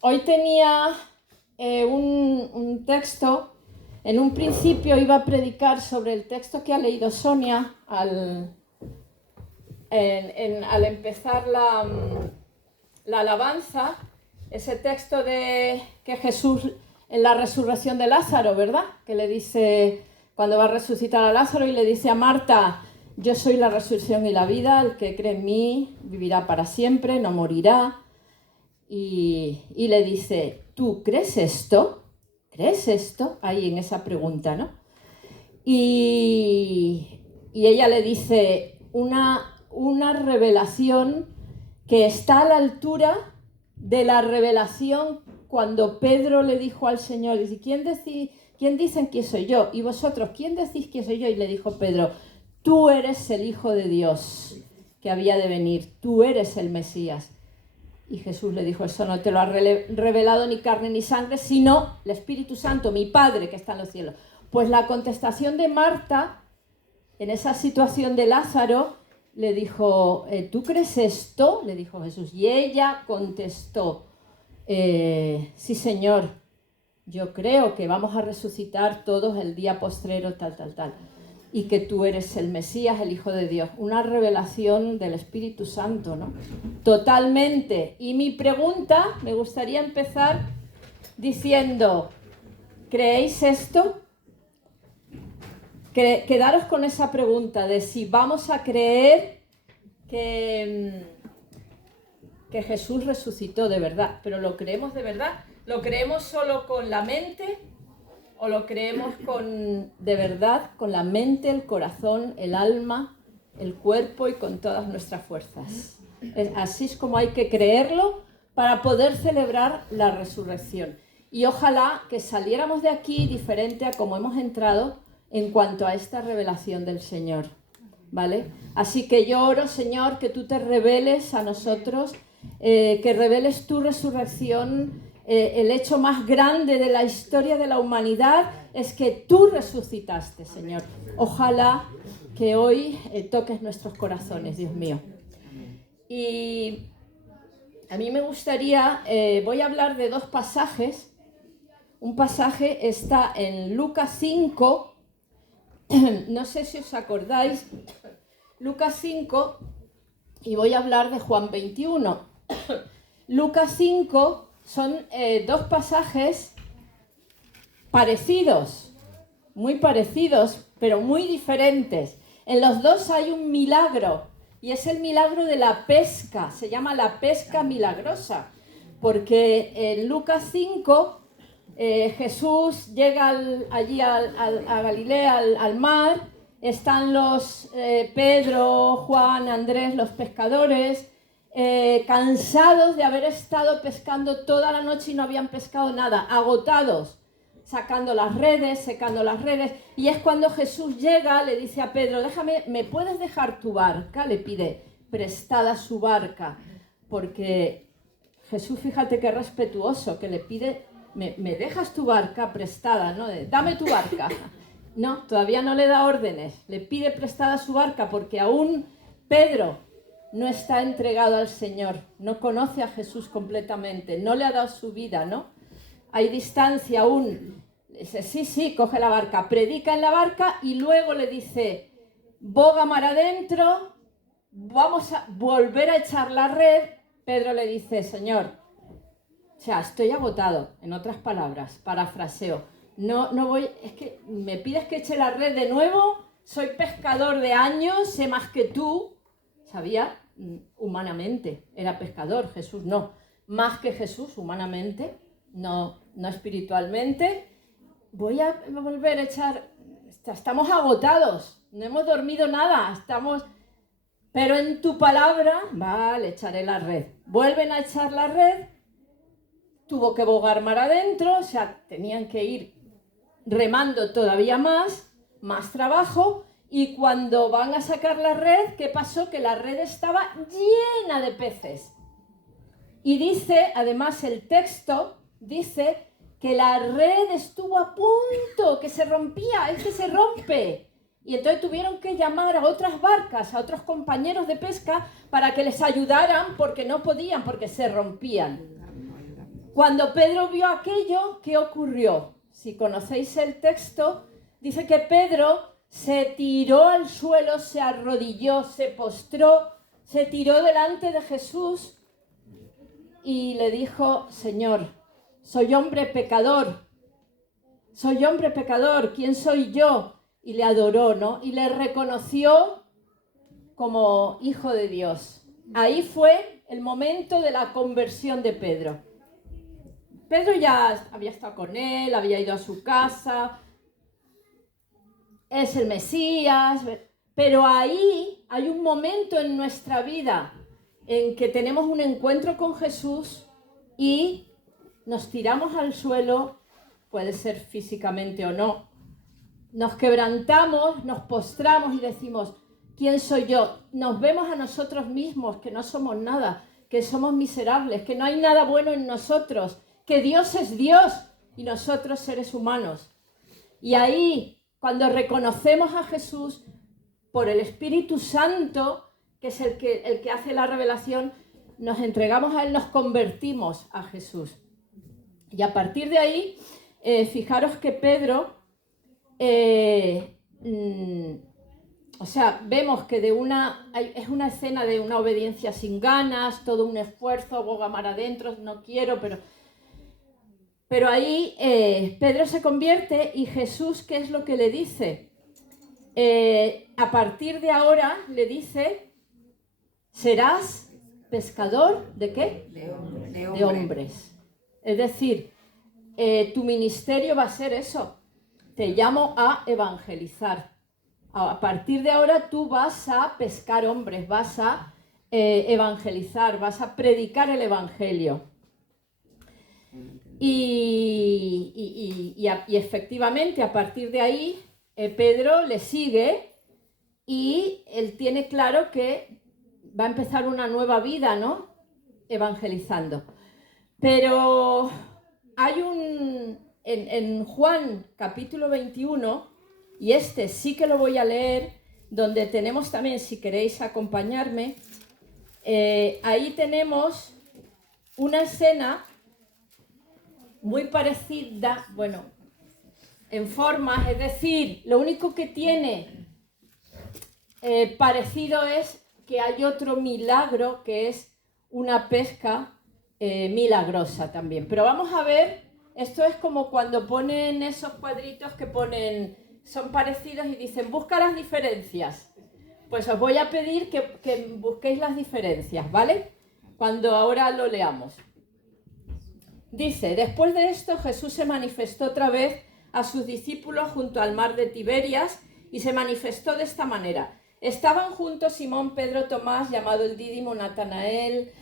Hoy tenía un texto. En un principio iba a predicar sobre el texto que ha leído Sonia al empezar la alabanza, ese texto de que Jesús en la resurrección de Lázaro, ¿verdad? Que le dice, cuando va a resucitar a Lázaro y le dice a Marta: yo soy la resurrección y la vida, el que cree en mí vivirá para siempre, no morirá. Y le dice: ¿tú crees esto? ¿Crees esto? Ahí en esa pregunta, ¿no? Y ella le dice una revelación que está a la altura de la revelación cuando Pedro le dijo al Señor, dice, ¿quién dicen que soy yo? Y vosotros, ¿quién decís que soy yo? Y le dijo Pedro: tú eres el Hijo de Dios que había de venir, tú eres el Mesías. Y Jesús le dijo: eso no te lo ha revelado ni carne ni sangre, sino el Espíritu Santo, mi Padre que está en los cielos. Pues la contestación de Marta, en esa situación de Lázaro, le dijo: ¿tú crees esto? Le dijo Jesús. Y ella contestó: sí, Señor, yo creo que vamos a resucitar todos el día postrero, tal, tal, tal. Y que tú eres el Mesías, el Hijo de Dios. Una revelación del Espíritu Santo, ¿no? Totalmente. Y mi pregunta, me gustaría empezar diciendo: ¿creéis esto? Quedaros con esa pregunta de si vamos a creer que Jesús resucitó de verdad. ¿Pero lo creemos de verdad? ¿Lo creemos solo con la mente? ¿O lo creemos de verdad con la mente, el corazón, el alma, el cuerpo y con todas nuestras fuerzas? Así es como hay que creerlo para poder celebrar la resurrección. Y ojalá que saliéramos de aquí diferente a como hemos entrado en cuanto a esta revelación del Señor, ¿vale? Así que yo oro, Señor, que tú te reveles a nosotros, que reveles tu resurrección. El hecho más grande de la historia de la humanidad es que tú resucitaste, Señor. Ojalá que hoy toques nuestros corazones, Dios mío. Y a mí me gustaría, voy a hablar de dos pasajes. Un pasaje está en Lucas 5, no sé si os acordáis, Lucas 5, y voy a hablar de Juan 21. Lucas 5 son dos pasajes parecidos, muy parecidos, pero muy diferentes. En los dos hay un milagro, y es el milagro de la pesca. Se llama la pesca milagrosa, porque en Lucas 5 Jesús llega allí a Galilea, al mar. Están los Pedro, Juan, Andrés, los pescadores, cansados de haber estado pescando toda la noche y no habían pescado nada, agotados, sacando las redes, secando las redes. Y es cuando Jesús llega, le dice a Pedro: déjame, ¿me puedes dejar tu barca? Le pide prestada su barca, porque Jesús, fíjate qué respetuoso, que le pide: me dejas tu barca prestada, ¿no? Dame tu barca. No, todavía no le da órdenes, le pide prestada su barca porque aún Pedro no está entregado al Señor, no conoce a Jesús completamente, no le ha dado su vida, ¿no? Hay distancia aún. Dice: sí, coge la barca, predica en la barca y luego le dice: boga mar adentro, vamos a volver a echar la red. Pedro le dice: Señor, o sea, estoy agotado, en otras palabras, parafraseo. No voy, es que me pides que eche la red de nuevo, soy pescador de años, sé más que tú. Sabía humanamente, era pescador, Jesús no. Más que Jesús humanamente, no espiritualmente. Voy a volver a echar, estamos agotados, no hemos dormido nada, pero en tu palabra, vale, echaré la red. Vuelven a echar la red, tuvo que bogar mar adentro, o sea, tenían que ir remando todavía más trabajo, y cuando van a sacar la red, ¿qué pasó? Que la red estaba llena de peces. Y dice, además el texto dice que la red estuvo a punto, que se rompía, es que se rompe. Y entonces tuvieron que llamar a otras barcas, a otros compañeros de pesca, para que les ayudaran, porque no podían, porque se rompían. Cuando Pedro vio aquello, ¿qué ocurrió? Si conocéis el texto, dice que Pedro se tiró al suelo, se arrodilló, se postró, se tiró delante de Jesús y le dijo: Señor, soy hombre pecador, ¿quién soy yo? Y le adoró, ¿no? Y le reconoció como hijo de Dios. Ahí fue el momento de la conversión de Pedro. Pedro ya había estado con él, había ido a su casa, es el Mesías, pero ahí hay un momento en nuestra vida en que tenemos un encuentro con Jesús y nos tiramos al suelo, puede ser físicamente o no, nos quebrantamos, nos postramos y decimos: ¿quién soy yo? Nos vemos a nosotros mismos, que no somos nada, que somos miserables, que no hay nada bueno en nosotros, que Dios es Dios y nosotros seres humanos. Y ahí, cuando reconocemos a Jesús por el Espíritu Santo, que es el que hace la revelación, nos entregamos a Él, nos convertimos a Jesús. Y a partir de ahí, fijaros que Pedro, vemos que es una escena de una obediencia sin ganas, todo un esfuerzo, boga mar adentro, no quiero, pero ahí Pedro se convierte y Jesús, ¿qué es lo que le dice? A partir de ahora le dice: serás pescador ¿de qué? De hombres. Es decir, tu ministerio va a ser eso. Te llamo a evangelizar. A partir de ahora tú vas a pescar hombres, vas a evangelizar, vas a predicar el evangelio. Y efectivamente, a partir de ahí, Pedro le sigue y él tiene claro que va a empezar una nueva vida, ¿no? Evangelizando. Pero hay en Juan capítulo 21, y este sí que lo voy a leer, donde tenemos también, si queréis acompañarme, ahí tenemos una escena muy parecida, bueno, en formas, es decir, lo único que tiene parecido es que hay otro milagro que es una pesca milagrosa también. Pero vamos a ver, esto es como cuando ponen esos cuadritos que ponen, son parecidos y dicen: busca las diferencias. Pues os voy a pedir que busquéis las diferencias, ¿vale? Cuando ahora lo leamos. Dice: después de esto Jesús se manifestó otra vez a sus discípulos junto al mar de Tiberias y se manifestó de esta manera. Estaban juntos Simón, Pedro, Tomás, llamado el Dídimo, Natanael,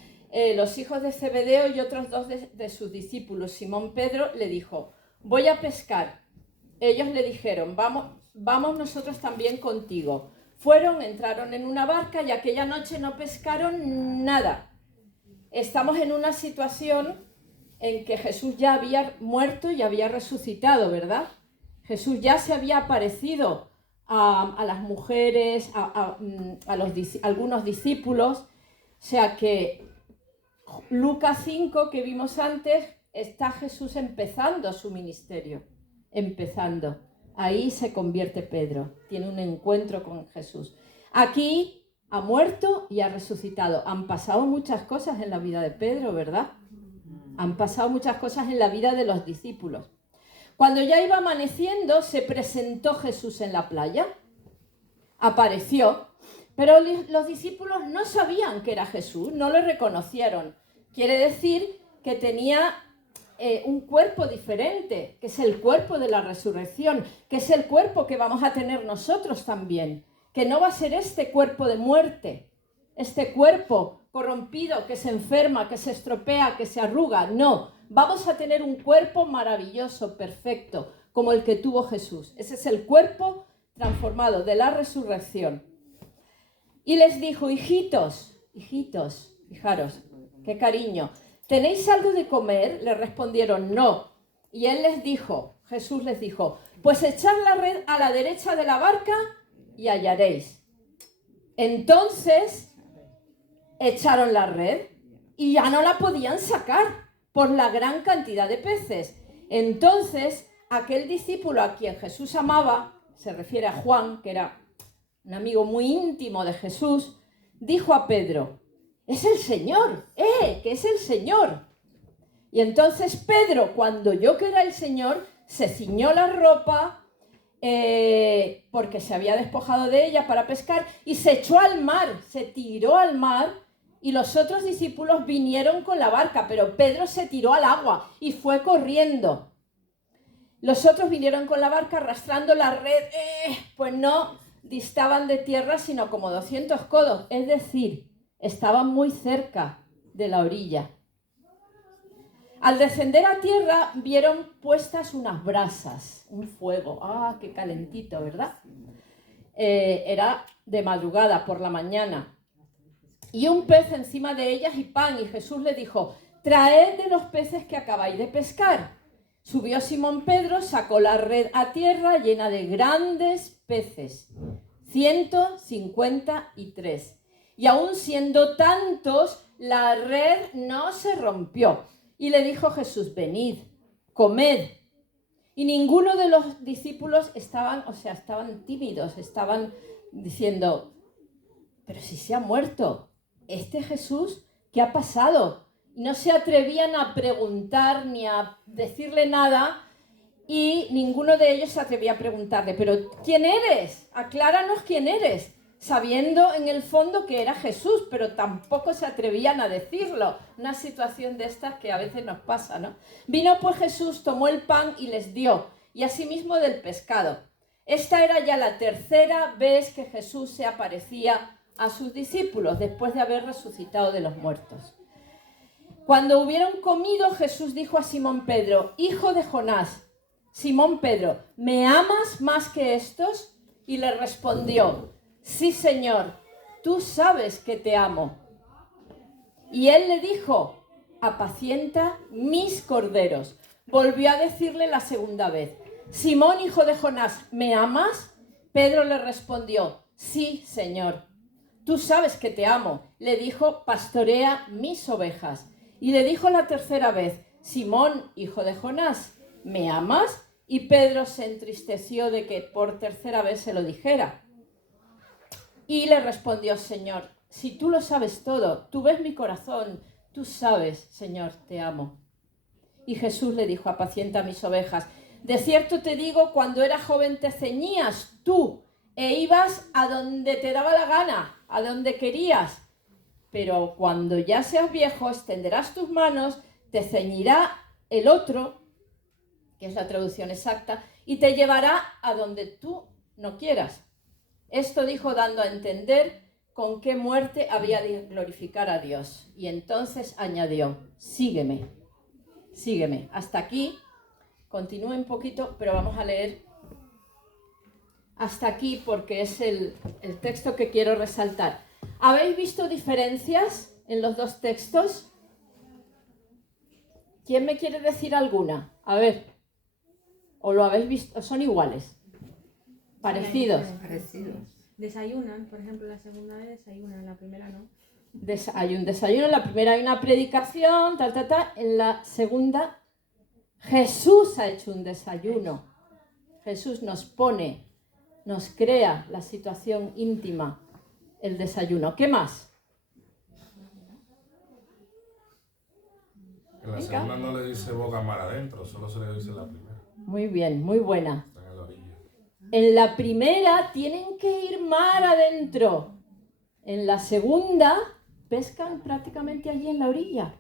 los hijos de Zebedeo y otros dos de sus discípulos. Simón Pedro le dijo: voy a pescar. Ellos le dijeron: vamos nosotros también contigo. Fueron, entraron en una barca y aquella noche no pescaron nada. Estamos en una situación en que Jesús ya había muerto y había resucitado, ¿verdad? Jesús ya se había aparecido a las mujeres, a algunos discípulos. O sea que Lucas 5, que vimos antes, está Jesús empezando su ministerio. Empezando. Ahí se convierte Pedro, tiene un encuentro con Jesús. Aquí ha muerto y ha resucitado. Han pasado muchas cosas en la vida de Pedro, ¿verdad? Han pasado muchas cosas en la vida de los discípulos. Cuando ya iba amaneciendo, se presentó Jesús en la playa. Apareció, pero los discípulos no sabían que era Jesús, no le reconocieron. Quiere decir que tenía un cuerpo diferente, que es el cuerpo de la resurrección, que es el cuerpo que vamos a tener nosotros también, que no va a ser este cuerpo de muerte, este cuerpo corrompido que se enferma, que se estropea, que se arruga. No, vamos a tener un cuerpo maravilloso, perfecto, como el que tuvo Jesús. Ese es el cuerpo transformado de la resurrección. Y les dijo: hijitos, fijaros, qué cariño, ¿tenéis algo de comer? Le respondieron: no. Y él les dijo, Jesús les dijo: pues echad la red a la derecha de la barca y hallaréis. Entonces echaron la red y ya no la podían sacar por la gran cantidad de peces. Entonces, aquel discípulo a quien Jesús amaba, se refiere a Juan, que era un amigo muy íntimo de Jesús, dijo a Pedro: ¡es el Señor! ¡Que es el Señor! Y entonces Pedro, cuando oyó que era el Señor, se ciñó la ropa, porque se había despojado de ella para pescar, y se echó al mar, se tiró al mar, y los otros discípulos vinieron con la barca, pero Pedro se tiró al agua y fue corriendo. Los otros vinieron con la barca arrastrando la red, pues no distaban de tierra sino como 200 codos, es decir, estaban muy cerca de la orilla. Al descender a tierra vieron puestas unas brasas, un fuego, qué calentito, ¿verdad? Era de madrugada, por la mañana, y un pez encima de ellas y pan, y Jesús le dijo: traed de los peces que acabáis de pescar. Subió Simón Pedro, sacó la red a tierra llena de grandes peces, 153. Y aun siendo tantos, la red no se rompió. Y le dijo Jesús: venid, comed. Y ninguno de los discípulos estaban tímidos, estaban diciendo: pero si se ha muerto, este Jesús, ¿qué ha pasado? Y no se atrevían a preguntar ni a decirle nada, y ninguno de ellos se atrevía a preguntarle: pero ¿quién eres? Acláranos quién eres, sabiendo en el fondo que era Jesús, pero tampoco se atrevían a decirlo. Una situación de estas que a veces nos pasa, ¿no? Vino pues Jesús, tomó el pan y les dio, y asimismo del pescado. Esta era ya la tercera vez que Jesús se aparecía a sus discípulos después de haber resucitado de los muertos. Cuando hubieron comido, Jesús dijo a Simón Pedro: hijo de Jonás, Simón Pedro, ¿me amas más que estos? Y le respondió: sí, Señor, tú sabes que te amo. Y él le dijo: apacienta mis corderos. Volvió a decirle la segunda vez: Simón, hijo de Jonás, ¿me amas? Pedro le respondió: sí, Señor, tú sabes que te amo. Le dijo: pastorea mis ovejas. Y le dijo la tercera vez: Simón, hijo de Jonás, ¿me amas? Y Pedro se entristeció de que por tercera vez se lo dijera. Y le respondió: Señor, si tú lo sabes todo, tú ves mi corazón, tú sabes, Señor, te amo. Y Jesús le dijo: apacienta mis ovejas. De cierto te digo, cuando eras joven te ceñías tú e ibas a donde te daba la gana, a donde querías. Pero cuando ya seas viejo, extenderás tus manos, te ceñirá el otro, que es la traducción exacta, y te llevará a donde tú no quieras. Esto dijo dando a entender con qué muerte había de glorificar a Dios. Y entonces añadió: sígueme, sígueme. Hasta aquí, continúe un poquito, pero vamos a leer hasta aquí porque es el texto que quiero resaltar. ¿Habéis visto diferencias en los dos textos? ¿Quién me quiere decir alguna? A ver, ¿o lo habéis visto? ¿Son iguales? ¿Parecidos? Parecidos. Desayunan, por ejemplo, la segunda vez desayunan, la primera no. Hay un desayuno, en la primera hay una predicación, en la segunda Jesús ha hecho un desayuno. Jesús nos pone, nos crea la situación íntima, el desayuno. ¿Qué más? En la segunda no le dice boca mar adentro, solo se le dice la primera. Muy bien, muy buena. Están en la orilla. En la primera tienen que ir mar adentro. En la segunda pescan prácticamente allí en la orilla.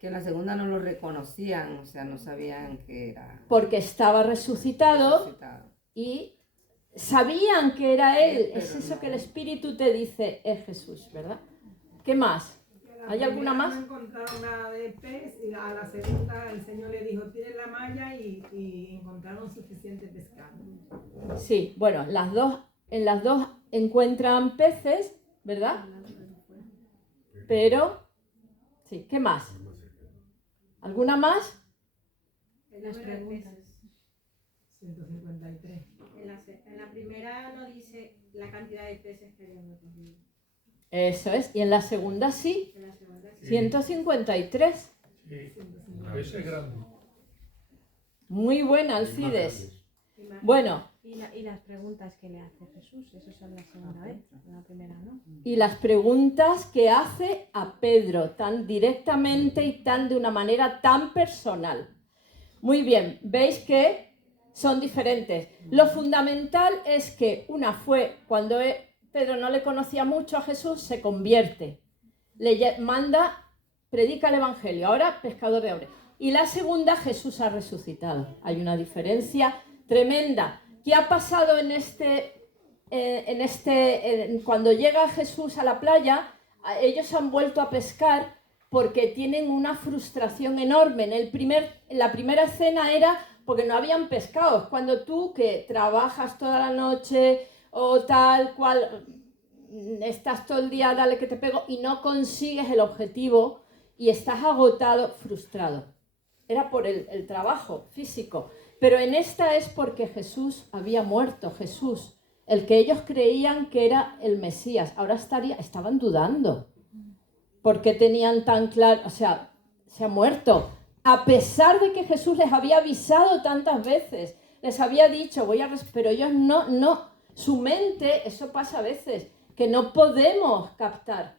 Que en la segunda no lo reconocían, o sea, no sabían que era Porque estaba resucitado y sabían que era Él. Es eso que el Espíritu te dice, es Jesús, ¿verdad? ¿Qué más? ¿Hay alguna más? No encontraron nada de pez y a la segunda el Señor le dijo: tire la malla y encontraron suficiente pescado. Sí, bueno, en las dos encuentran peces, ¿verdad? Pero, sí, ¿qué más? ¿Alguna más? Las preguntas. 153. En la primera no dice la cantidad de peces que habían recogido. Eso es, y en la segunda sí, En la segunda sí. 153. Sí. Ese es grande. Muy buena, Alcides. Y ma- Bueno, y las preguntas que le hace Jesús, eso son la segunda vez, la primera no. y las preguntas que hace a Pedro tan directamente y tan de una manera tan personal. Muy bien, veis que son diferentes. Lo fundamental es que una fue cuando Pedro no le conocía mucho a Jesús, se convierte, manda, predica el Evangelio, ahora pescador de hombres. Y la segunda, Jesús ha resucitado. Hay una diferencia tremenda. ¿Qué ha pasado cuando llega Jesús a la playa? Ellos han vuelto a pescar porque tienen una frustración enorme. En la primera escena era porque no habían pescado. Cuando tú que trabajas toda la noche o tal cual, estás todo el día, dale que te pego, y no consigues el objetivo y estás agotado, frustrado. Era por el trabajo físico. Pero en esta es porque Jesús había muerto, Jesús, el que ellos creían que era el Mesías. Ahora estaban dudando. ¿Por qué tenían tan claro? O sea, se ha muerto. A pesar de que Jesús les había avisado tantas veces, les había dicho, pero ellos no. Su mente, eso pasa a veces, que no podemos captar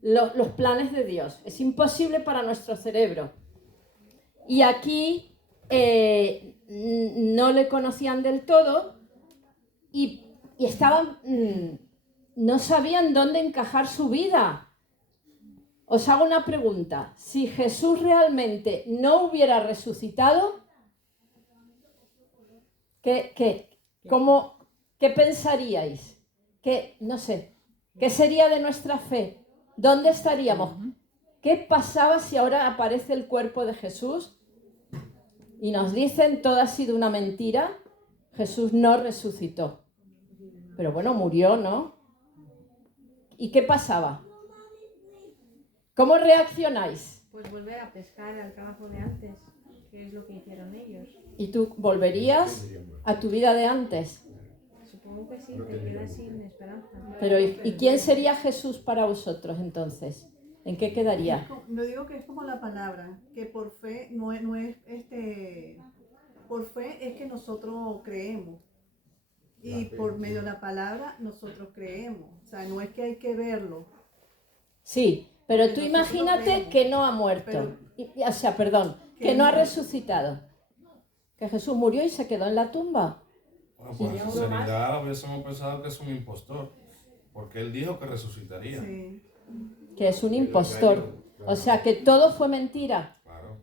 los planes de Dios. Es imposible para nuestro cerebro. Y aquí no le conocían del todo y estaban, no sabían dónde encajar su vida. Os hago una pregunta. Si Jesús realmente no hubiera resucitado, ¿qué pensaríais? No sé, ¿qué sería de nuestra fe? ¿Dónde estaríamos? ¿Qué pasaba si ahora aparece el cuerpo de Jesús y nos dicen todo ha sido una mentira? Jesús no resucitó. Pero bueno, murió, ¿no? ¿Y qué pasaba? ¿Cómo reaccionáis? Pues volver a pescar al trabajo de antes, que es lo que hicieron ellos. ¿Y tú volverías a tu vida de antes? Supongo que sí, te quedas sin esperanza. Pero ¿y quién sería Jesús para vosotros entonces? ¿En qué quedaría? Yo digo que es como la palabra, que por fe por fe es que nosotros creemos. Y por medio de la palabra nosotros creemos. O sea, no es que hay que verlo. Sí, pero tú Nosotros imagínate creemos. que no ha muerto. Que no ha resucitado. Que Jesús murió y se quedó en la tumba. Bueno, pues en sinceridad hubiésemos pensado que es un impostor, porque él dijo que resucitaría. Sí. Que es un impostor. O sea, que todo fue mentira. Claro.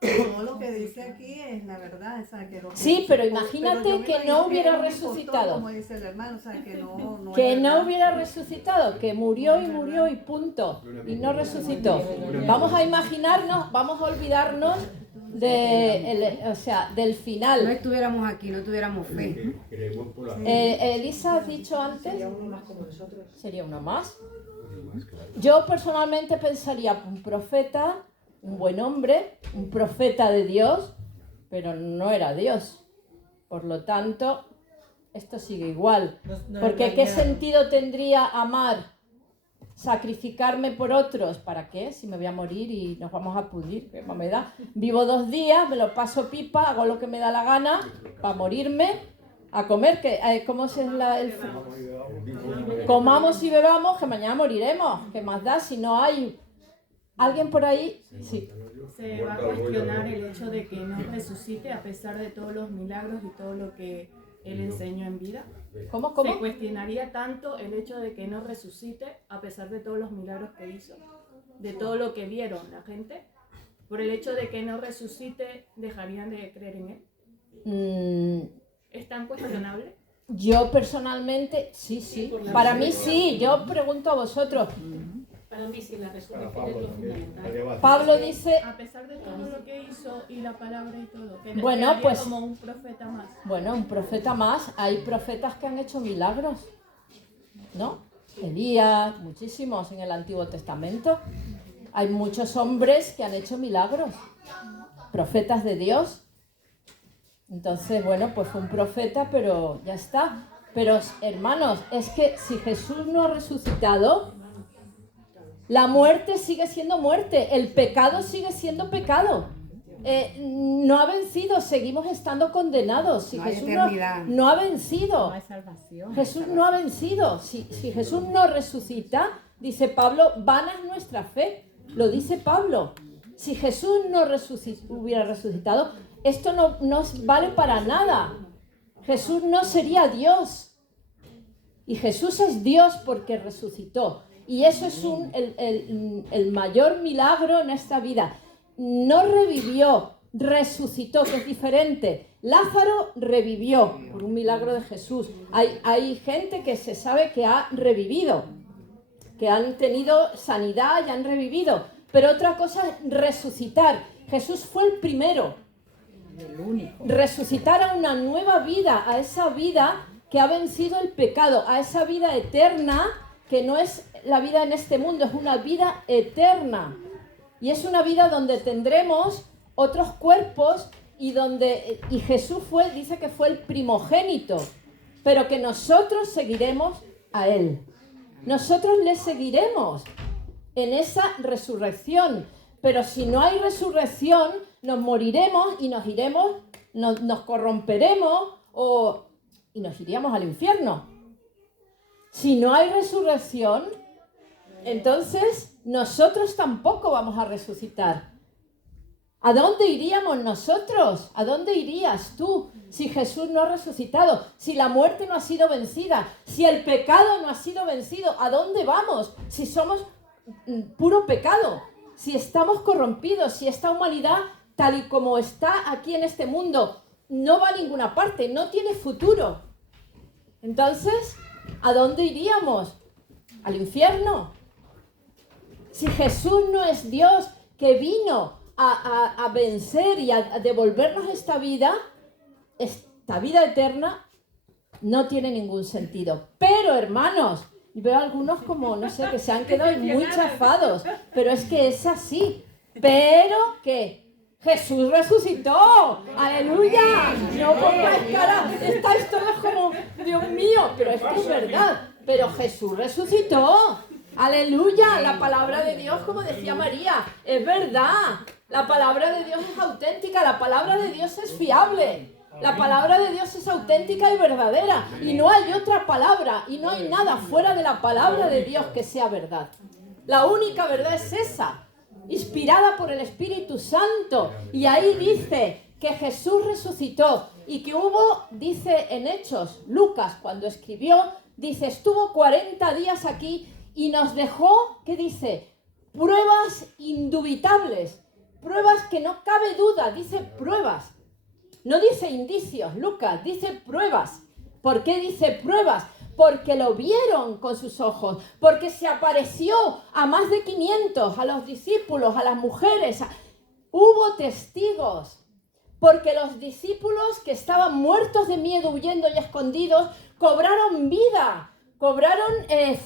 Todo lo que dice aquí es la verdad. O sea, Sí, pero imagínate yo me que imagino no hubiera era un impostor, resucitado. Como dice el hermano, o sea, que no Que es no verdad. hubiera resucitado, que murió y punto. Y no resucitó. Vamos a imaginarnos, vamos a olvidarnos del No final. estuviéramos aquí, no tuviéramos fe. Elisa, has dicho antes. Sería uno más. Yo personalmente pensaría un profeta, un buen hombre, un profeta de Dios, pero no era Dios. Por lo tanto, esto sigue igual. Porque ¿qué sentido tendría amar, sacrificarme por otros? ¿Para qué? Si me voy a morir y nos vamos a pudrir, ¿qué más me da? Vivo 2 días, me lo paso pipa, hago lo que me da la gana para morirme, a comer, ¿cómo es comamos y bebamos, que mañana moriremos. ¿Qué más da si no hay alguien por ahí? Sí. Se va a cuestionar el hecho de que no resucite a pesar de todos los milagros y todo lo que él enseñó en vida. ¿Cómo? Se cuestionaría tanto el hecho de que no resucite a pesar de todos los milagros que hizo, de todo lo que vieron la gente. Por el hecho de que no resucite, ¿dejarían de creer en él? ¿Es tan cuestionable? Yo personalmente, sí. Para mí sí, yo pregunto a vosotros. Para mí sí, la resurrección es lo fundamental. Pablo dice, A pesar de todo lo que hizo y la palabra y todo, que Bueno, quedaría pues- como un profeta más. bueno, un profeta más, hay profetas que han hecho milagros, ¿no? Elías, muchísimos en el Antiguo Testamento. Hay muchos hombres que han hecho milagros, profetas de Dios. Entonces, bueno, pues fue un profeta, pero ya está. Pero, hermanos, es que si Jesús no ha resucitado, la muerte sigue siendo muerte, el pecado sigue siendo pecado. no ha vencido, seguimos estando condenados. Si No hay Jesús eternidad. no ha vencido, No hay salvación. Jesús no ha vencido. Si Jesús no resucita, dice Pablo, vana es nuestra fe. Lo dice Pablo. Si Jesús no hubiera resucitado, esto no vale para nada. Jesús no sería Dios. Y Jesús es Dios porque resucitó. Y eso es el mayor milagro en esta vida. No revivió, resucitó, que es diferente. Lázaro revivió por un milagro de Jesús. Hay gente que se sabe que ha revivido, que han tenido sanidad y han revivido. Pero otra cosa es resucitar. Jesús fue el primero. El único. Resucitar a una nueva vida, a esa vida que ha vencido el pecado, a esa vida eterna que no es la vida en este mundo, es una vida eterna. Y es una vida donde tendremos otros cuerpos y Jesús dice que fue el primogénito, pero que nosotros seguiremos a Él. Nosotros le seguiremos en esa resurrección. Pero si no hay resurrección, nos moriremos y nos iremos, nos corromperemos y nos iríamos al infierno. Si no hay resurrección, entonces nosotros tampoco vamos a resucitar. ¿A dónde iríamos nosotros? ¿A dónde irías tú si Jesús no ha resucitado? Si la muerte no ha sido vencida, si el pecado no ha sido vencido, ¿a dónde vamos? Si somos puro pecado, si estamos corrompidos, si esta humanidad tal y como está aquí en este mundo no va a ninguna parte, no tiene futuro. Entonces, ¿a dónde iríamos? ¿Al infierno? Si Jesús no es Dios que vino a vencer y a devolvernos esta vida eterna, no tiene ningún sentido. Pero, hermanos, veo algunos como, no sé, que se han quedado muy chafados, pero es que es así. Pero que Jesús resucitó. ¡Aleluya! No pongáis cara, estáis todos como, Dios mío, pero es que es verdad. Pero Jesús resucitó. ¡Aleluya! La palabra de Dios, como decía María, es verdad. La palabra de Dios es auténtica, la palabra de Dios es fiable. La palabra de Dios es auténtica y verdadera. Y no hay otra palabra, y no hay nada fuera de la palabra de Dios que sea verdad. La única verdad es esa, inspirada por el Espíritu Santo. Y ahí dice que Jesús resucitó y que hubo, dice en Hechos, Lucas cuando escribió, dice, estuvo 40 días aquí y nos dejó, ¿qué dice? Pruebas indubitables, pruebas que no cabe duda, dice pruebas. No dice indicios, Lucas, dice pruebas. ¿Por qué dice pruebas? Porque lo vieron con sus ojos, porque se apareció a más de 500, a los discípulos, a las mujeres. Hubo testigos, porque los discípulos que estaban muertos de miedo, huyendo y escondidos, cobraron vida, cobraron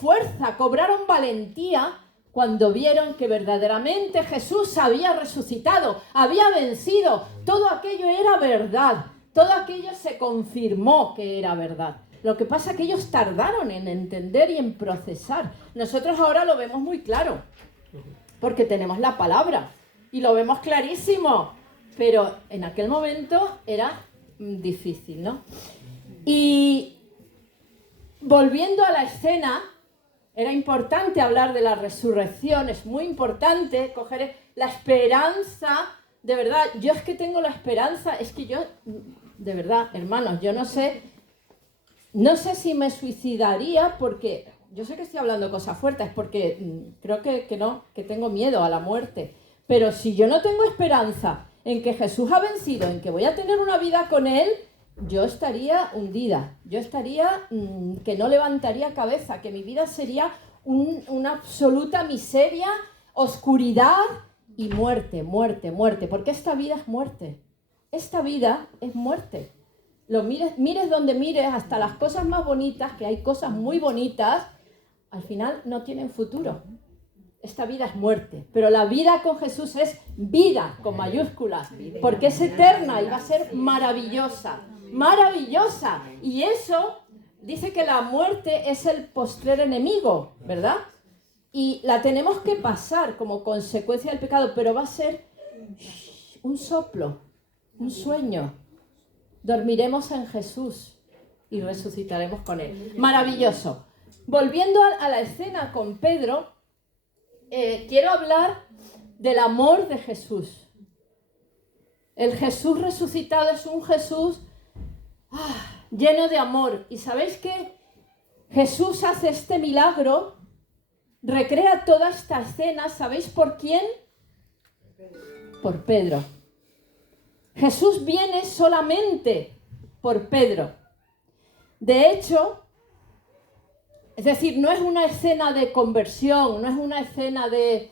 fuerza, cobraron valentía, cuando vieron que verdaderamente Jesús había resucitado, había vencido. Todo aquello era verdad, todo aquello se confirmó que era verdad. Lo que pasa es que ellos tardaron en entender y en procesar. Nosotros ahora lo vemos muy claro, porque tenemos la palabra y lo vemos clarísimo, pero en aquel momento era difícil, ¿no? Y volviendo a la escena, era importante hablar de la resurrección, es muy importante coger la esperanza, de verdad, yo es que tengo la esperanza, es que yo, de verdad, hermanos, yo no sé si me suicidaría porque, yo sé que estoy hablando cosas fuertes porque creo que no, que tengo miedo a la muerte, pero si yo no tengo esperanza en que Jesús ha vencido, en que voy a tener una vida con Él, yo estaría hundida, yo estaría que no levantaría cabeza, que mi vida sería una absoluta miseria, oscuridad y muerte, muerte, muerte, porque esta vida es muerte, esta vida es muerte. Lo mires donde mires, hasta las cosas más bonitas, que hay cosas muy bonitas, al final no tienen futuro. Esta vida es muerte, pero la vida con Jesús es vida, con mayúsculas, porque es eterna y va a ser maravillosa. Maravillosa. Y eso dice que la muerte es el postrer enemigo, ¿verdad? Y la tenemos que pasar como consecuencia del pecado, pero va a ser un soplo, un sueño. Dormiremos en Jesús y resucitaremos con Él. Maravilloso. Volviendo a la escena con Pedro, quiero hablar del amor de Jesús. El Jesús resucitado es un Jesús lleno de amor. ¿Y sabéis qué? Jesús hace este milagro, recrea toda esta escena. ¿Sabéis por quién? Por Pedro. Jesús viene solamente por Pedro. De hecho, es decir, no es una escena de conversión, no es una escena de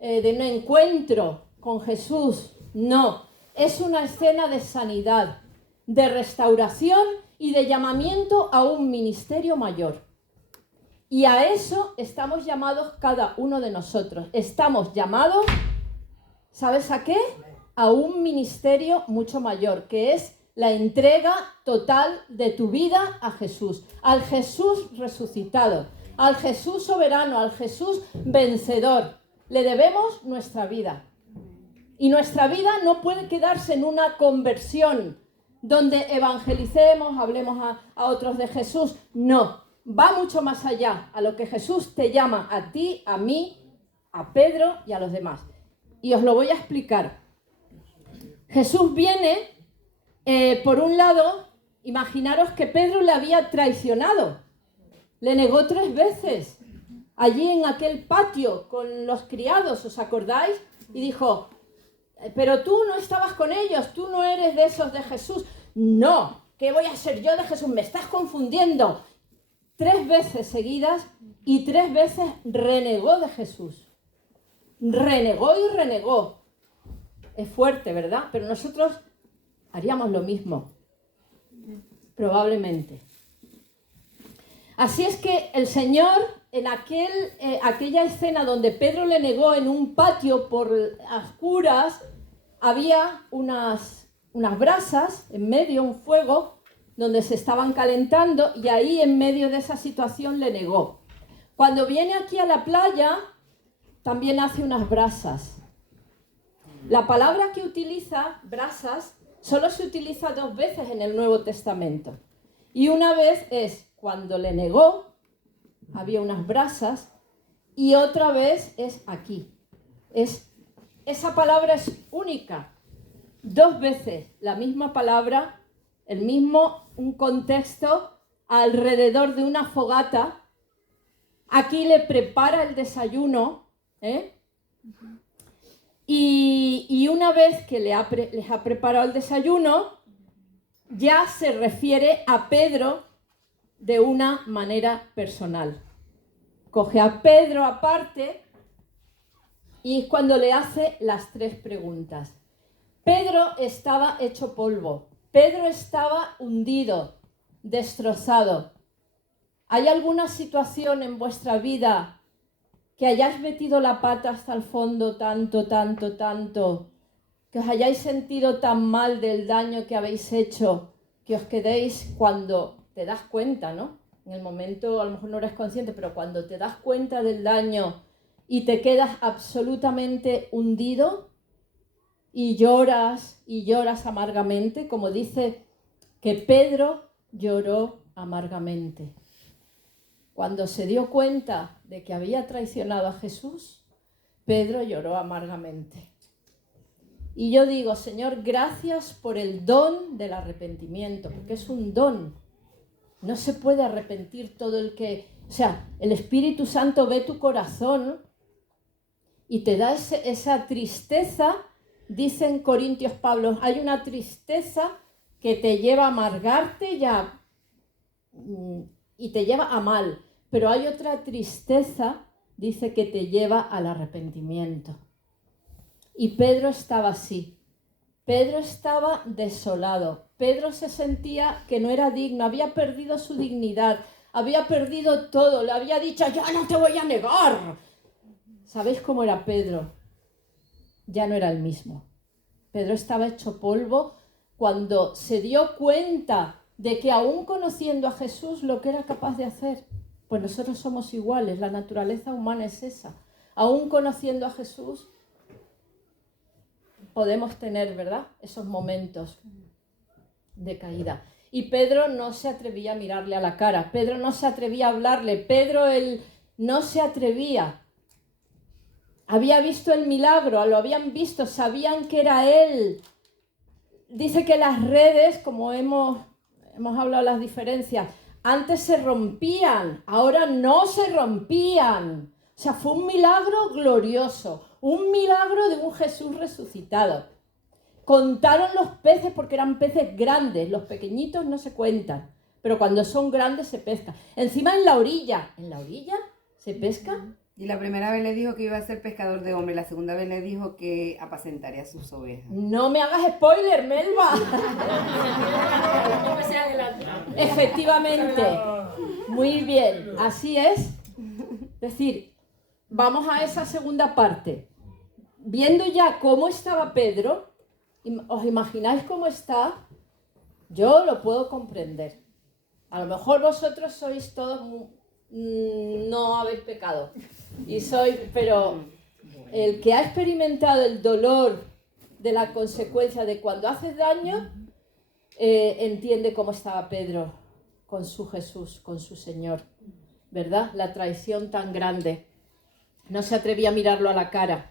un encuentro con Jesús, no. Es una escena de sanidad, de restauración y de llamamiento a un ministerio mayor. Y a eso estamos llamados cada uno de nosotros. Estamos llamados, ¿sabes a qué? A un ministerio mucho mayor, que es la entrega total de tu vida a Jesús, al Jesús resucitado, al Jesús soberano, al Jesús vencedor. Le debemos nuestra vida. Y nuestra vida no puede quedarse en una conversión donde evangelicemos, hablemos a otros de Jesús. No, va mucho más allá a lo que Jesús te llama a ti, a mí, a Pedro y a los demás. Y os lo voy a explicar. Jesús viene, por un lado, imaginaros que Pedro le había traicionado. Le negó 3 veces. Allí en aquel patio con los criados, ¿os acordáis? Y dijo, pero tú no estabas con ellos, tú no eres de esos de Jesús. No, ¿qué voy a ser yo de Jesús? Me estás confundiendo. 3 veces seguidas y 3 veces renegó de Jesús. Renegó y renegó. Es fuerte, ¿verdad? Pero nosotros haríamos lo mismo. Probablemente. Así es que el Señor, en aquella escena donde Pedro le negó en un patio por oscuras, había unas brasas en medio, un fuego, donde se estaban calentando, y ahí en medio de esa situación le negó. Cuando viene aquí a la playa, también hace unas brasas. La palabra que utiliza, brasas, solo se utiliza 2 veces en el Nuevo Testamento. Y una vez es cuando le negó, había unas brasas, y otra vez es aquí. Esa palabra es única. 2 veces la misma palabra, un contexto alrededor de una fogata. Aquí le prepara el desayuno, y una vez que les ha preparado el desayuno, ya se refiere a Pedro de una manera personal. Coge a Pedro aparte y es cuando le hace las 3 preguntas. Pedro estaba hecho polvo. Pedro estaba hundido, destrozado. ¿Hay alguna situación en vuestra vida que hayáis metido la pata hasta el fondo tanto, que os hayáis sentido tan mal del daño que habéis hecho, que os quedéis cuando te das cuenta, ¿no? En el momento a lo mejor no eres consciente, pero cuando te das cuenta del daño y te quedas absolutamente hundido y lloras amargamente, como dice que Pedro lloró amargamente. Cuando se dio cuenta de que había traicionado a Jesús, Pedro lloró amargamente. Y yo digo, Señor, gracias por el don del arrepentimiento, porque es un don. No se puede arrepentir todo el que... O sea, el Espíritu Santo ve tu corazón y te da esa tristeza. Dice en Corintios Pablo, hay una tristeza que te lleva a amargarte y te lleva a mal. Pero hay otra tristeza, dice, que te lleva al arrepentimiento. Y Pedro estaba así. Pedro estaba desolado. Pedro se sentía que no era digno, había perdido su dignidad, había perdido todo. Le había dicho, yo no te voy a negar. ¿Sabéis cómo era Pedro? Ya no era el mismo. Pedro estaba hecho polvo cuando se dio cuenta de que aún conociendo a Jesús lo que era capaz de hacer. Pues nosotros somos iguales, la naturaleza humana es esa. Aún conociendo a Jesús, podemos tener, ¿verdad? Esos momentos de caída. Y Pedro no se atrevía a mirarle a la cara, Pedro no se atrevía a hablarle, Pedro él no se atrevía. Había visto el milagro, lo habían visto, sabían que era él. Dice que las redes, como hemos hablado de las diferencias, antes se rompían, ahora no se rompían. O sea, fue un milagro glorioso, un milagro de un Jesús resucitado. Contaron los peces porque eran peces grandes, los pequeñitos no se cuentan, pero cuando son grandes se pesca. Encima en la orilla se pesca. Y la primera vez le dijo que iba a ser pescador de hombres, la segunda vez le dijo que apacentaría sus ovejas. No me hagas spoiler, Melba. Efectivamente, muy bien, así es. Es decir, vamos a esa segunda parte. Viendo ya cómo estaba Pedro, ¿os imagináis cómo está? Yo lo puedo comprender. A lo mejor vosotros sois todos, no habéis pecado. Pero el que ha experimentado el dolor de la consecuencia de cuando haces daño, entiende cómo estaba Pedro con su Jesús, con su Señor, ¿verdad? La traición tan grande. No se atrevía a mirarlo a la cara.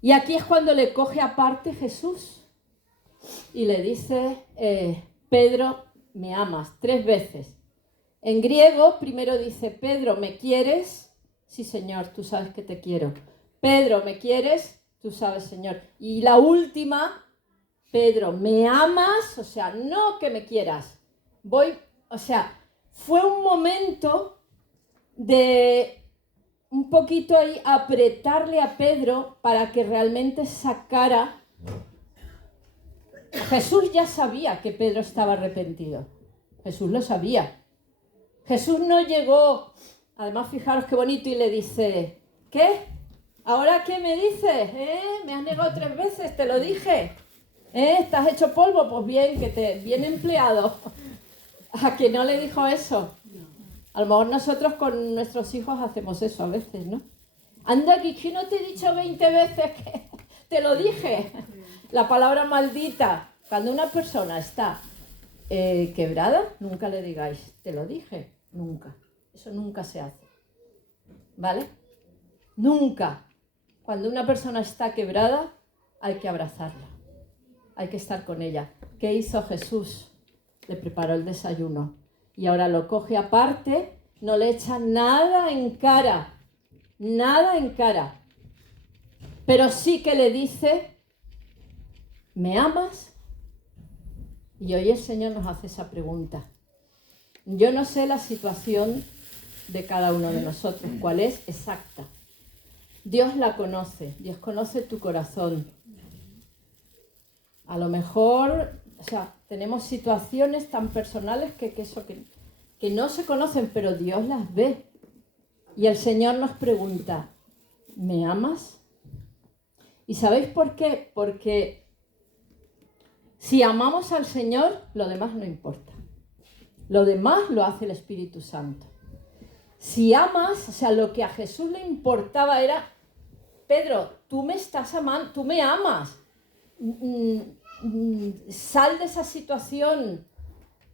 Y aquí es cuando le coge aparte Jesús y le dice, Pedro, me amas, 3 veces. En griego primero dice, Pedro, ¿me quieres? Sí, Señor, tú sabes que te quiero. Pedro, ¿me quieres? Tú sabes, Señor. Y la última, Pedro, ¿me amas? O sea, no que me quieras. Fue un momento de un poquito ahí apretarle a Pedro para que realmente sacara. Jesús ya sabía que Pedro estaba arrepentido. Jesús lo sabía. Jesús no llegó, además fijaros qué bonito, y le dice, ¿qué? ¿Ahora qué me dices? Me has negado 3 veces, te lo dije. ¿Estás hecho polvo? Pues bien empleado. ¿A que no le dijo eso? A lo mejor nosotros con nuestros hijos hacemos eso a veces, ¿no? Anda, que no te he dicho 20 veces que te lo dije. La palabra maldita. Cuando una persona está quebrada, nunca le digáis, te lo dije, nunca. Eso nunca se hace, ¿vale? Nunca. Cuando una persona está quebrada, hay que abrazarla, hay que estar con ella. ¿Qué hizo Jesús? Le preparó el desayuno y ahora lo coge aparte, no le echa nada en cara, pero sí que le dice, ¿me amas? Y hoy el Señor nos hace esa pregunta. Yo no sé la situación de cada uno de nosotros, cuál es exacta. Dios la conoce, Dios conoce tu corazón. A lo mejor, tenemos situaciones tan personales que no se conocen, pero Dios las ve. Y el Señor nos pregunta, ¿me amas? ¿Y sabéis por qué? Porque si amamos al Señor, lo demás no importa. Lo demás lo hace el Espíritu Santo. Si amas, lo que a Jesús le importaba era, Pedro, tú me estás amando, tú me amas. Sal de esa situación,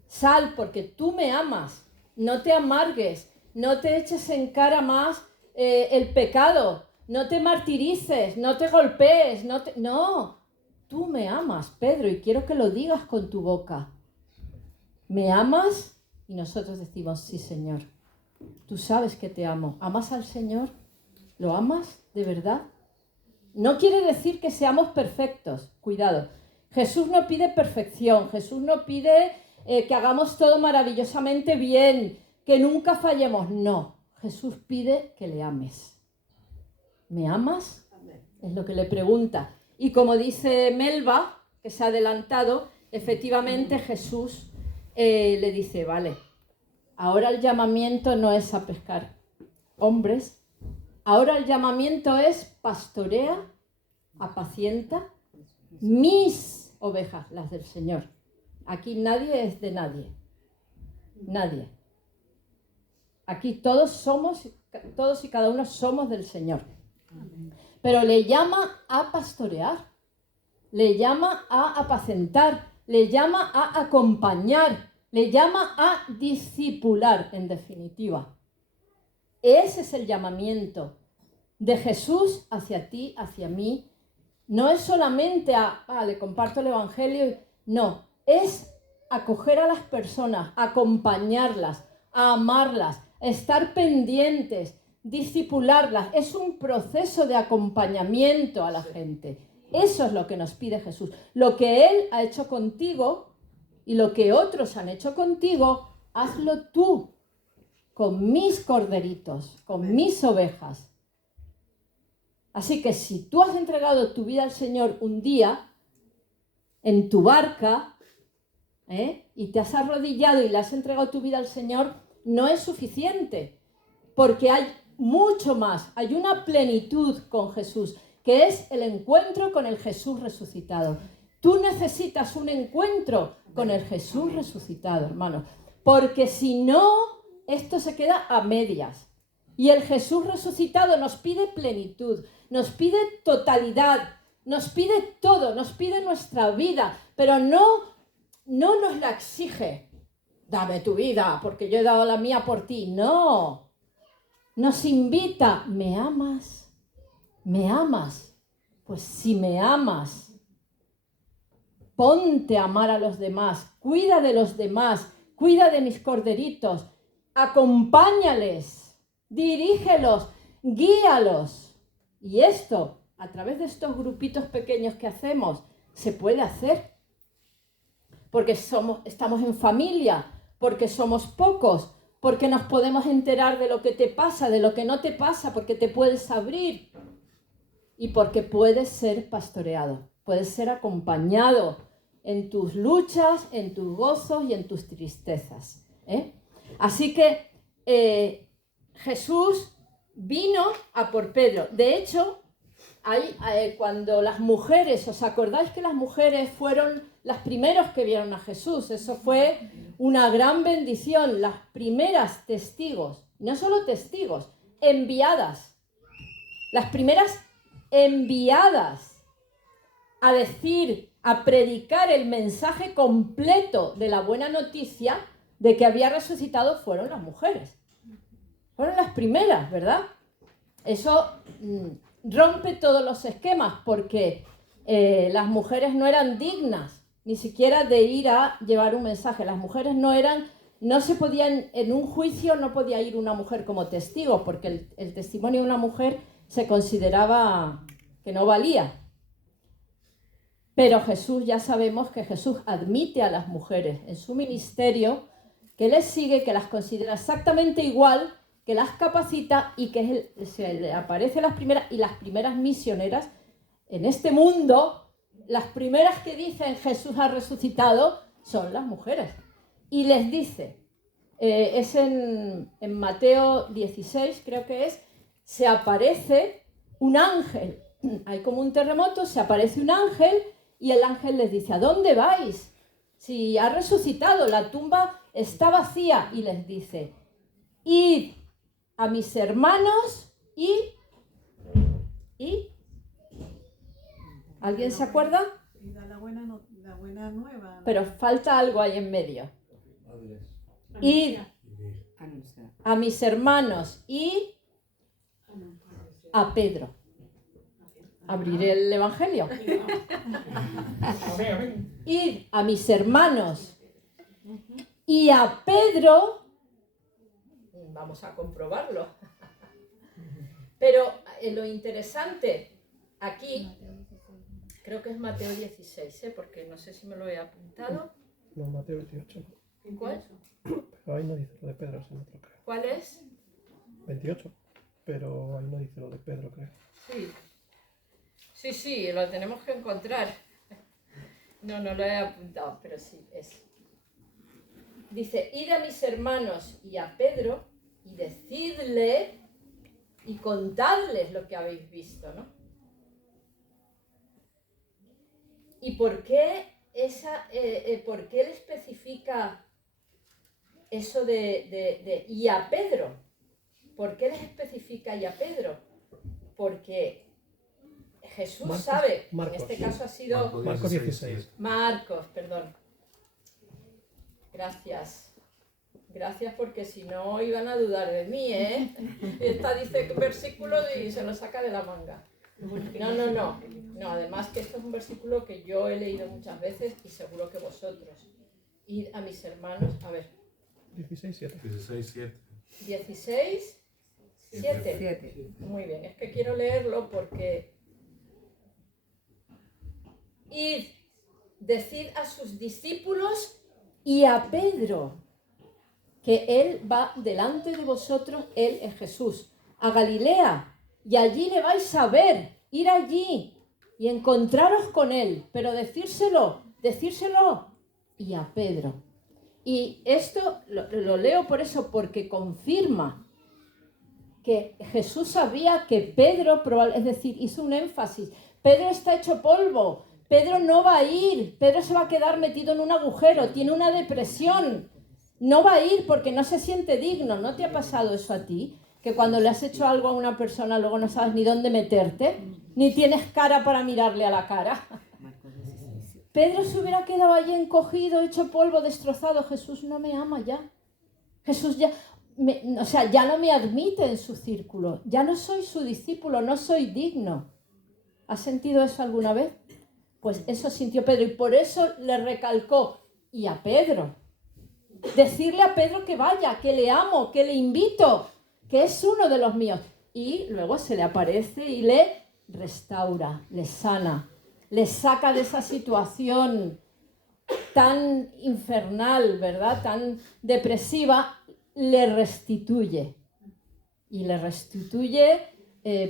sal porque tú me amas. No te amargues, no te eches en cara más el pecado, no te martirices, no te golpees, no. Tú me amas, Pedro, y quiero que lo digas con tu boca. ¿Me amas? Y nosotros decimos, sí, Señor. Tú sabes que te amo. ¿Amas al Señor? ¿Lo amas de verdad? No quiere decir que seamos perfectos. Cuidado. Jesús no pide perfección. Jesús no pide que hagamos todo maravillosamente bien, que nunca fallemos. No. Jesús pide que le ames. ¿Me amas? Es lo que le pregunta. Y como dice Melba, que se ha adelantado, efectivamente Jesús le dice, vale, ahora el llamamiento no es a pescar hombres, ahora el llamamiento es pastorea, apacienta mis ovejas, las del Señor. Aquí nadie es de nadie, nadie. Aquí todos y cada uno somos del Señor. Pero le llama a pastorear. le llama a apacentar, le llama a acompañar, le llama a discipular, en definitiva. Ese es el llamamiento de Jesús hacia ti, hacia mí. No es solamente le comparto el Evangelio, no, es acoger a las personas, acompañarlas, a amarlas, a estar pendientes, discipularlas. Es un proceso de acompañamiento a la gente. Eso es lo que nos pide Jesús. Lo que Él ha hecho contigo y lo que otros han hecho contigo, hazlo tú con mis corderitos, con mis ovejas. Así que si tú has entregado tu vida al Señor un día en tu barca, y te has arrodillado y le has entregado tu vida al Señor, no es suficiente, porque hay mucho más, hay una plenitud con Jesús, que es el encuentro con el Jesús resucitado. Tú necesitas un encuentro con el Jesús resucitado, hermano, porque si no, esto se queda a medias. Y el Jesús resucitado nos pide plenitud, nos pide totalidad, nos pide todo, nos pide nuestra vida, pero no nos la exige. Dame tu vida, porque yo he dado la mía por ti. No. Nos invita. ¿Me amas? ¿Me amas? Pues si me amas, ponte a amar a los demás. Cuida de los demás. Cuida de mis corderitos. Acompáñales. Dirígelos. Guíalos. Y esto, a través de estos grupitos pequeños que hacemos, se puede hacer. Porque estamos en familia, porque somos pocos, porque nos podemos enterar de lo que te pasa, de lo que no te pasa, porque te puedes abrir y porque puedes ser pastoreado, puedes ser acompañado en tus luchas, en tus gozos y en tus tristezas. Así que Jesús vino a por Pedro. De hecho, cuando las mujeres, ¿os acordáis que las mujeres fueron las primeros que vieron a Jesús? Eso fue una gran bendición, las primeras testigos, no solo testigos, enviadas, las primeras enviadas a decir, a predicar el mensaje completo de la buena noticia de que había resucitado fueron las mujeres. Fueron las primeras, ¿verdad? Eso rompe todos los esquemas porque las mujeres no eran dignas ni siquiera de ir a llevar un mensaje. Las mujeres no se podían, en un juicio no podía ir una mujer como testigo, porque el testimonio de una mujer se consideraba que no valía. Pero Jesús, ya sabemos que Jesús admite a las mujeres en su ministerio, que les sigue, que las considera exactamente igual, que las capacita y que se le aparece las primeras misioneras en este mundo. Las primeras que dicen Jesús ha resucitado son las mujeres. Y les dice, es en Mateo 16, creo que es, se aparece un ángel. Hay como un terremoto, se aparece un ángel y el ángel les dice, ¿a dónde vais? Si ha resucitado, la tumba está vacía. Y les dice, id a mis hermanos y ¿alguien se acuerda? Y da la buena nueva, ¿no? Pero falta algo ahí en medio. Id a mis hermanos y a Pedro. Abriré el Evangelio. Id a mis hermanos y a Pedro. Vamos a comprobarlo. Pero lo interesante aquí, creo que es Mateo 16, porque no sé si me lo he apuntado. No, Mateo 28. ¿Cuál? Pero ahí no dice lo de Pedro, sino otro, creo. ¿Cuál es? 28. Pero ahí no dice lo de Pedro, creo. Sí, lo tenemos que encontrar. No lo he apuntado, pero sí, es. Dice, id a mis hermanos y a Pedro y decidle y contadles lo que habéis visto, ¿no? ¿Y por qué por qué él especifica eso de y a Pedro? ¿Por qué les especifica y a Pedro? Porque Jesús Marcos, sabe, Marcos. en este caso ha sido Marcos 16. Marcos, perdón. Gracias. Gracias porque si no iban a dudar de mí, ¿eh? Esta dice versículo y se lo saca de la manga. No, además que esto es un versículo que yo he leído muchas veces y seguro que vosotros. Id a mis hermanos, a ver. 16:7. 16:7. 16:7. 7. Muy bien, es que quiero leerlo porque id, decid a sus discípulos y a Pedro que él va delante de vosotros, él es Jesús, a Galilea, y allí le vais a ver, ir allí y encontraros con él, pero decírselo y a Pedro. Y esto lo leo por eso, porque confirma que Jesús sabía que Pedro, es decir, hizo un énfasis, Pedro está hecho polvo, Pedro no va a ir, Pedro se va a quedar metido en un agujero, tiene una depresión, no va a ir porque no se siente digno. ¿No te ha pasado eso a ti? Que cuando le has hecho algo a una persona luego no sabes ni dónde meterte, ni tienes cara para mirarle a la cara. Pedro se hubiera quedado allí encogido, hecho polvo, destrozado. Jesús no me ama ya. Jesús ya no me admite en su círculo. Ya no soy su discípulo, no soy digno. ¿Has sentido eso alguna vez? Pues eso sintió Pedro y por eso le recalcó. Y a Pedro. Decirle a Pedro que vaya, que le amo, que le invito, que es uno de los míos. Y luego se le aparece y le restaura, le sana, le saca de esa situación tan infernal, ¿verdad? Tan depresiva, le restituye. Y le restituye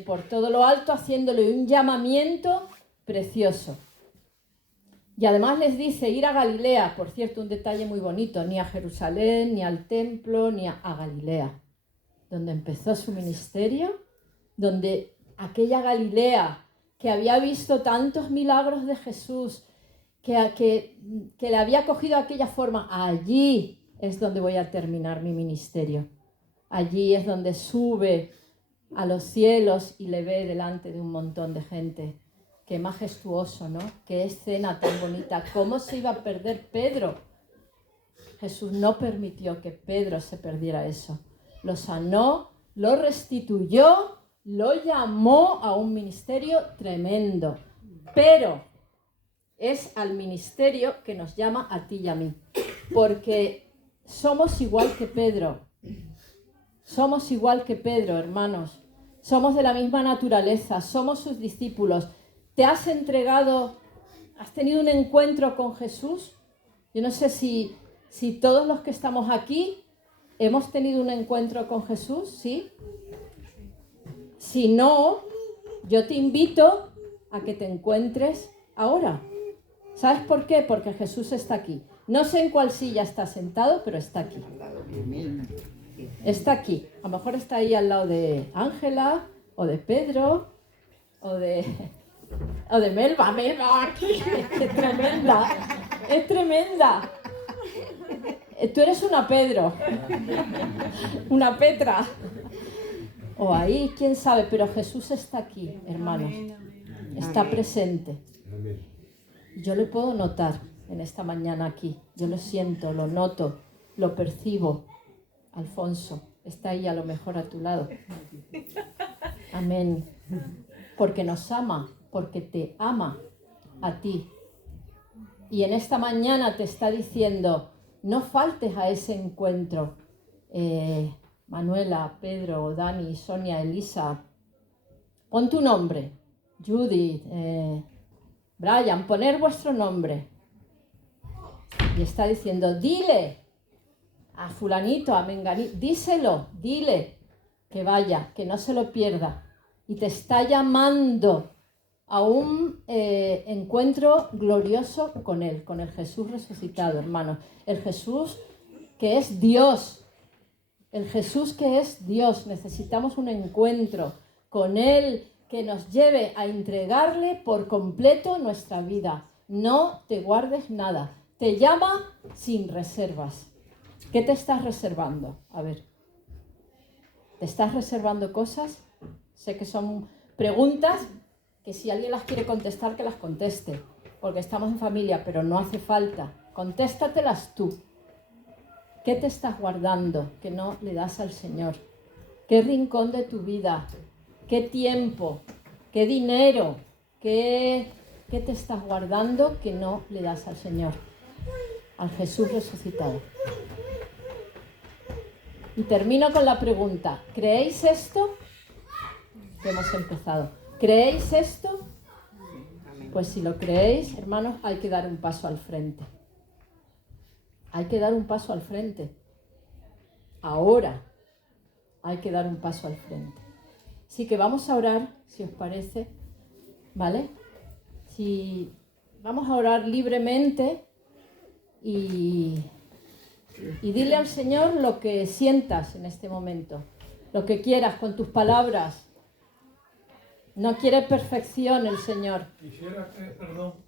por todo lo alto, haciéndole un llamamiento precioso. Y además les dice ir a Galilea, por cierto, un detalle muy bonito, ni a Jerusalén, ni al templo, ni a Galilea, donde empezó su ministerio, donde aquella Galilea que había visto tantos milagros de Jesús, que le había cogido aquella forma, allí es donde voy a terminar mi ministerio. Allí es donde sube a los cielos y le ve delante de un montón de gente. Qué majestuoso, ¿no? Qué escena tan bonita. ¿Cómo se iba a perder Pedro? Jesús no permitió que Pedro se perdiera eso. Lo sanó, lo restituyó, lo llamó a un ministerio tremendo. Pero es al ministerio que nos llama a ti y a mí. Porque somos igual que Pedro. Somos igual que Pedro, hermanos. Somos de la misma naturaleza, somos sus discípulos. ¿Te has entregado, has tenido un encuentro con Jesús? Yo no sé si todos los que estamos aquí hemos tenido un encuentro con Jesús, ¿sí? Si no, yo te invito a que te encuentres ahora. ¿Sabes por qué? Porque Jesús está aquí. No sé en cuál silla está sentado, pero está aquí. Está aquí. A lo mejor está ahí al lado de Ángela, o de Pedro, o de Melba. Melba aquí. Es tremenda. Es tremenda. Tú eres una Pedro. Una Petra. O ahí, quién sabe, pero Jesús está aquí, hermanos. Está presente. Yo lo puedo notar en esta mañana aquí. Yo lo siento, lo noto, lo percibo. Alfonso, está ahí a lo mejor a tu lado. Amén. Porque nos ama, porque te ama a ti. Y en esta mañana te está diciendo, no faltes a ese encuentro. Manuela, Pedro, Dani, Sonia, Elisa, pon tu nombre. Judith, Brian, poner vuestro nombre. Y está diciendo, dile a fulanito, a menganito, díselo, dile que vaya, que no se lo pierda. Y te está llamando a un encuentro glorioso con él, con el Jesús resucitado, hermanos. El Jesús que es Dios. El Jesús que es Dios. Necesitamos un encuentro con él que nos lleve a entregarle por completo nuestra vida. No te guardes nada. Te llama sin reservas. ¿Qué te estás reservando? A ver. ¿Te estás reservando cosas? Sé que son preguntas que si alguien las quiere contestar, que las conteste, porque estamos en familia, pero no hace falta. Contéstatelas tú. ¿Qué te estás guardando que no le das al Señor? ¿Qué rincón de tu vida? ¿Qué tiempo? ¿Qué dinero? ¿Qué te estás guardando que no le das al Señor? Al Jesús resucitado. Y termino con la pregunta. ¿Creéis esto? Que hemos empezado. ¿Creéis esto? Pues si lo creéis, hermanos, hay que dar un paso al frente. Hay que dar un paso al frente. Ahora hay que dar un paso al frente. Así que vamos a orar, si os parece, ¿vale? Si vamos a orar libremente y dile al Señor lo que sientas en este momento, lo que quieras con tus palabras. No quiere perfección el Señor. Quisiera, perdón,